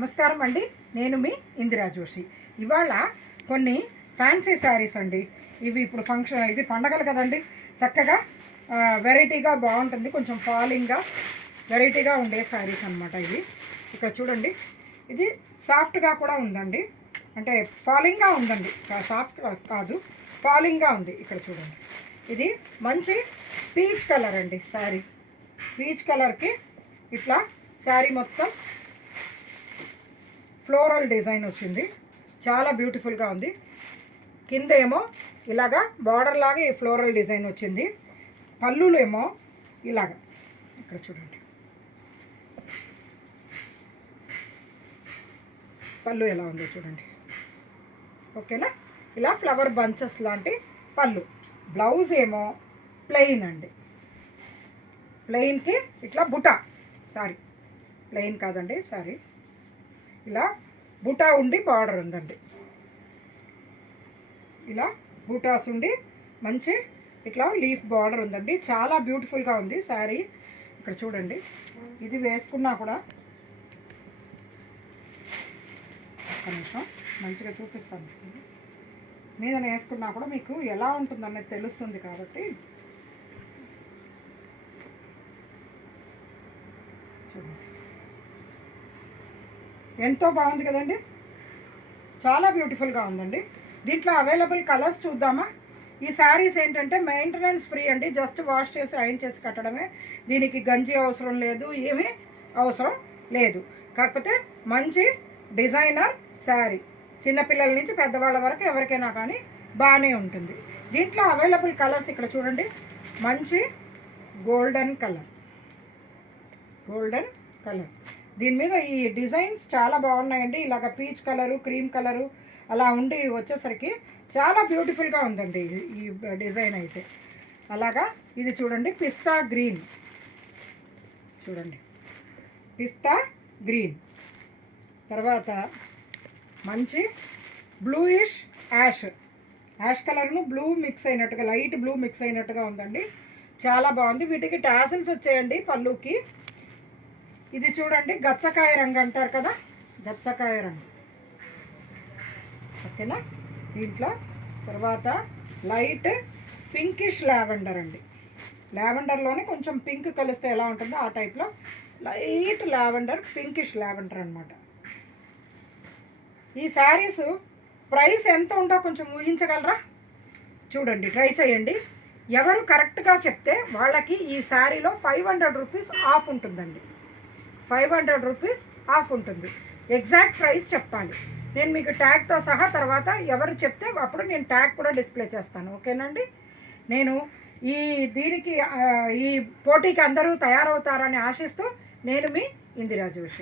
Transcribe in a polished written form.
నమస్కారం అండి. నేను మీ ఇందిరా జోషి. ఇవాళ కొన్ని ఫ్యాన్సీ శారీస్ అండి. ఇవి ఇప్పుడు ఫంక్షన్, ఇది పండగలు కదండి, చక్కగా వెరైటీగా బాగుంటుంది. కొంచెం ఫాలింగ్గా వెరైటీగా ఉండే శారీస్ అనమాట ఇవి. ఇక్కడ చూడండి, ఇది సాఫ్ట్గా కూడా ఉందండి, అంటే ఫాలింగ్గా ఉందండి, సాఫ్ట్ కాదు, ఫాలింగ్గా ఉంది. ఇక్కడ చూడండి, ఇది మంచి పీచ్ కలర్ అండి శారీ. పీచ్ కలర్కి ఇట్లా శారీ మొత్తం ఫ్లోరల్ డిజైన్ వచ్చింది, చాలా బ్యూటిఫుల్గా ఉంది. కింద ఏమో ఇలాగా బార్డర్ లాగా ఈ ఫ్లోరల్ డిజైన్ వచ్చింది. పళ్ళులు ఏమో ఇలాగా, ఇక్కడ చూడండి, పళ్ళు ఎలా ఉందో చూడండి. ఓకేనా, ఇలా ఫ్లవర్ బంచెస్ లాంటి పళ్ళు. బ్లౌజ్ ఏమో ప్లెయిన్ అండి, ప్లెయిన్కి ఇట్లా బుటా, సారీ ప్లెయిన్ కాదండి, సారీ, ఇలా బుటా ఉండి బార్డర్ ఉందండి. ఇలా బూటాస్ ఉండి మంచి ఇట్లా లీఫ్ బార్డర్ ఉందండి, చాలా బ్యూటిఫుల్గా ఉంది శారీ. ఇక్కడ చూడండి, ఇది వేసుకున్నా కూడా, ఒక్క నిమిషం మంచిగా చూపిస్తాను, మీద వేసుకున్నా కూడా మీకు ఎలా ఉంటుందనేది తెలుస్తుంది. కాబట్టి చూడండి, ఎంతో బాగుంది కదండి, చాలా బ్యూటిఫుల్గా ఉందండి. దీంట్లో అవైలబుల్ కలర్స్ చూద్దామా. ఈ శారీస్ ఏంటంటే మెయింటెనెన్స్ ఫ్రీ అండి, జస్ట్ వాష్ చేసి ఐరన్ చేసి కట్టడమే. దీనికి గంజి అవసరం లేదు, ఏమీ అవసరం లేదు. కాకపోతే మంచి డిజైనర్ శారీ, చిన్నపిల్లల నుంచి పెద్దవాళ్ళ వరకు ఎవరికైనా కానీ బాగానే ఉంటుంది. దీంట్లో అవైలబుల్ కలర్స్ ఇక్కడ చూడండి, మంచి గోల్డెన్ కలర్, గోల్డెన్ కలర్. దీని మీద ఈ డిజైన్స్ చాలా బాగున్నాయండి. ఇలాగ పీచ్ కలరు, క్రీమ్ కలరు అలా ఉండి వచ్చేసరికి చాలా బ్యూటిఫుల్గా ఉందండి ఈ డిజైన్ అయితే. అలాగా ఇది చూడండి, పిస్తా గ్రీన్, చూడండి పిస్తా గ్రీన్. తర్వాత మంచి బ్లూయిష్ యాష్, యాష్ కలర్ను బ్లూ మిక్స్ అయినట్టుగా, లైట్ బ్లూ మిక్స్ అయినట్టుగా ఉందండి, చాలా బాగుంది. వీటికి టాసిల్స్ వచ్చాయండి పళ్ళుకి. ఇది చూడండి, గచ్చకాయ రంగు అంటారు కదా, గచ్చకాయ రంగు. ఓకేనా, దీంట్లో తర్వాత లైట్ పింకిష్ లావెండర్ అండి. లావెండర్లోనే కొంచెం పింక్ కలిస్తే ఎలా ఉంటుందో ఆ టైప్లో లైట్ లావెండర్, పింకిష్ లావెండర్ అనమాట. ఈ శారీస్ ప్రైస్ ఎంత ఉందో కొంచెం ఊహించగలరా? చూడండి, ట్రై చేయండి. ఎవరు కరెక్ట్గా చెప్తే వాళ్ళకి ఈ శారీలో 500 రూపీస్ ఆఫ్ ఉంటుందండి, 500 రూపీస్ ఆఫ్ ఉంటుంది. ఎగ్జాక్ట్ ప్రైస్ చెప్పాలి. నేను మీకు ట్యాగ్తో సహా తర్వాత ఎవరు చెప్తే అప్పుడు నేను ట్యాగ్ కూడా డిస్ప్లే చేస్తాను. ఓకేనండి. నేను దీనికి ఈ పోటీకి అందరూ తయారవుతారని ఆశిస్తూ నేను మీ ఇందిరా జోషి.